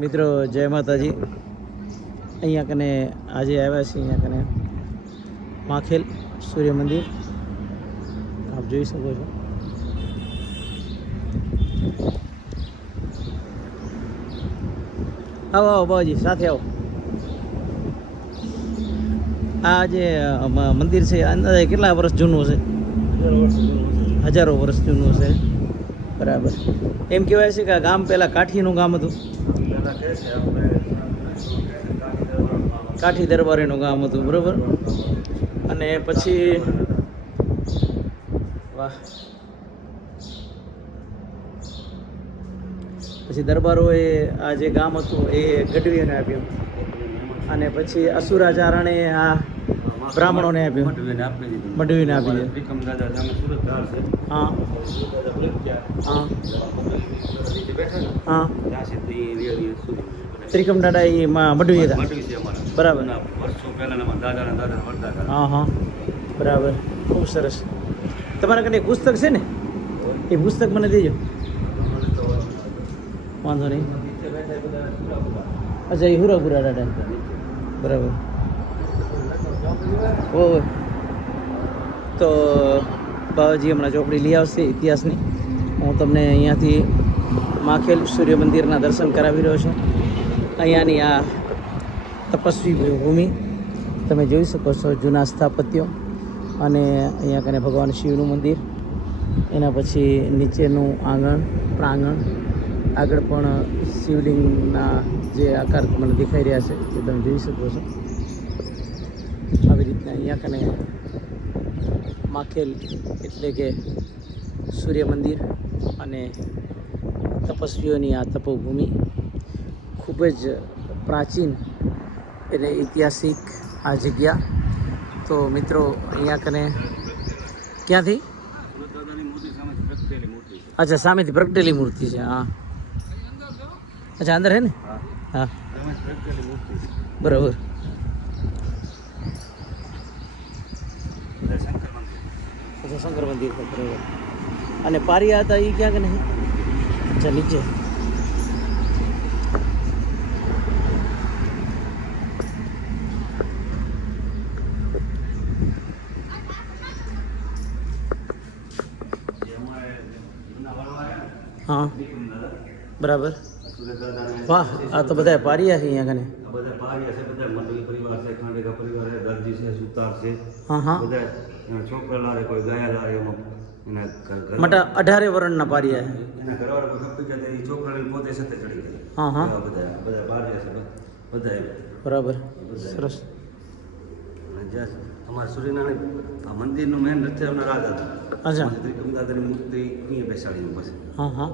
મિત્રો, જય માતાજી. અહીંયા કને આજે આવ્યા છીએ, અહીંયા કને માખેલ સૂર્ય મંદિર. આપ જોઈ શકો છો. આવો આવો, બાબાજી, સાથે આવો. આ જે મંદિર છે અંદાજે કેટલા વર્ષ જૂનું છે હજારો વર્ષ જૂનું છે બરાબર. એમ કહેવાય છે કે આ ગામ પહેલાં કાઠીનું ગામ હતું. કાઠી દરબારીનું ગામ હતું, બરાબર? અને પછી વાહ. પછી દરબારોએ આ જે ગામ હતું એ ગઢવીને આપ્યું. અને પછી અસુરાચારણે આ બ્રાહ્મણોને આપ્યું. મઢવીને આપી દીધું. હા. હા. હા. ત્રિકમ દાદા એ મઢવી હતા. બરાબર. હા હા. બરાબર. ખૂબ સરસ. તમારા કને પુસ્તક છે ને? એ પુસ્તક મને દેજો. વાંધો નહીં. અચ્છા એ હુરાપુરા દાદા. બરાબર. ઓ તો બાબાજી હમણાં ચોપડી લઈ આવશે ઇતિહાસની. હું તમને અહીંયાથી માખેલ સૂર્ય મંદિરના દર્શન કરાવી રહ્યો છું. અહીંયાની આ તપસ્વી ભૂમિ તમે જોઈ શકો છો, જૂના સ્થાપત્યો અને અહીંયા કને ભગવાન શિવનું મંદિર. એના પછી નીચેનું આંગણ, પ્રાંગણ. આગળ પણ શિવલિંગના જે આકાર મને દેખાઈ રહ્યા છે, એ તમે જોઈ શકો છો. આવી રીતના અહીંયા કને માખેલ એટલે કે સૂર્ય મંદિર અને તપસ્વીઓની આ તપોભૂમિ ખૂબ જ પ્રાચીન એટલે ઐતિહાસિક આ જગ્યા. તો મિત્રો અહીંયા કને ક્યાંથી? અચ્છા સામેથી પ્રગટેલી મૂર્તિ છે હા. અચ્છા અંદર હે ને? હા. બરાબર અચ્છા શંકર મંદિર પર પ્રયોગ અને પારિયા હતા એ ક્યાં નહીં? અચ્છા નીચે. હા બરાબર. વાહ આ તો બધા પારિયા છે અહીંયા કને બધા પારિયા છે બધા મંડળી પરિવાર છે ખાંડેકા પરિવાર છે દરજી છે સુતાર છે. હા હા. બધા એના છોકરા લારે કોઈ ગયા લારે એમાં એના ઘર- ઘર- અઢારે વર્ણના પારિયા એના ઘરવાળા કોઈ ખપી ગયા એ છોકરાને પોતે સાથે ચડી ગયા. હા હા. બધા બધા પારિયા છે બધા- બરાબર. સરસ. અમારા સૂર્યનારાયણ આ મંદિરનું મેન નૃત્ય રાજા હતા. અચ્છા. ત્રિકમદાદાની મૂર્તિ અહીંયા બેસાડી પછી હા હા.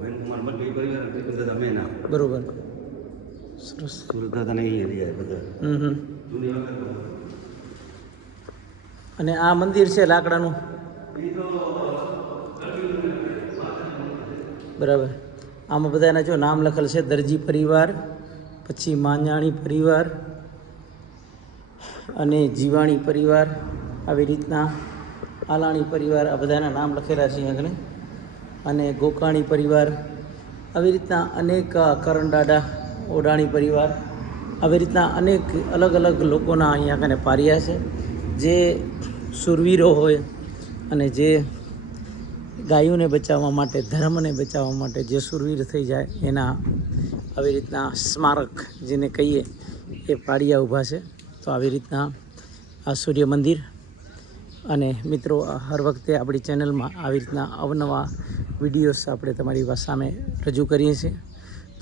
મેન અમારા મંડળી પરિવાર ત્રિકમદાદા મેન બરોબર. સરસ. સૂર્યદાદાને અહીંયા રહ્યા બધા. હમ હમ. અને આ મંદિર છે લાકડાનું. બરાબર. આમાં બધા એના જો નામ લખેલ છે, દરજી પરિવાર, પછી માન્યાણી પરિવાર, અને જીવાણી પરિવાર, આવી રીતના આલાણી પરિવાર, આ બધાના નામ લખેલા છે આગળ. અને ગોકાણી પરિવાર, આવી રીતના અનેક કરણડાડા ઓડાણી પરિવાર, આવી રીતના અનેક અલગ અલગ લોકોના અહીંયા કને પાર્યા છે. જે સુરવીરો હોય અને જે ગાયોને બચાવવા માટે, ધર્મને બચાવવા માટે જે સુરવીર થઈ જાય, એના આવી રીતના સ્મારક જેને કહીએ, એ પાડિયા ઊભા છે. તો આવી રીતના આ સૂર્ય મંદિર અને મિત્રો, હર વખતે આપણી ચેનલમાં આવી રીતના અવનવા વિડીયોઝ આપણે તમારી સામે રજૂ કરીએ છીએ.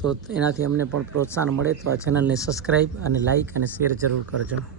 તો એનાથી અમને પણ પ્રોત્સાહન મળે. તો આ ચેનલને સબસ્ક્રાઈબ અને લાઈક અને શેર જરૂર કરજો.